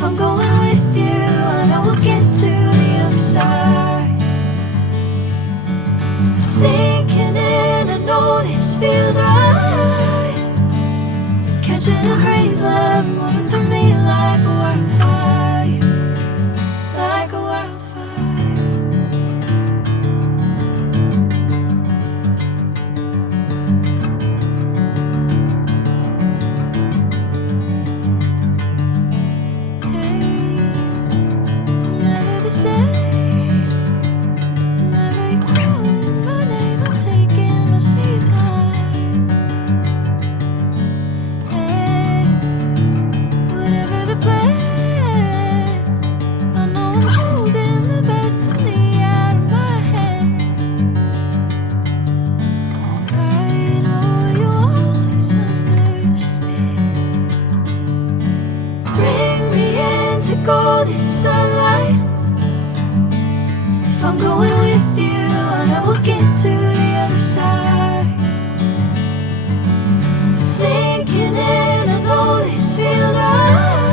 If I'm going with you, I know we'll get to the other side. Sinking in, I know this feels right. Catching a crazy love, moving through me like a wildfire, like a wildfire. Hey, I'm never the same. Whenever you're calling my name, I'm taking my sweet time. Hey, whatever the plan, I know I'm holding the best of me out of my hand. I know you always understand. Bring me into golden sunlight. If I'm going with you, I know we'll get to the other side. Sinking in, I know this feels right.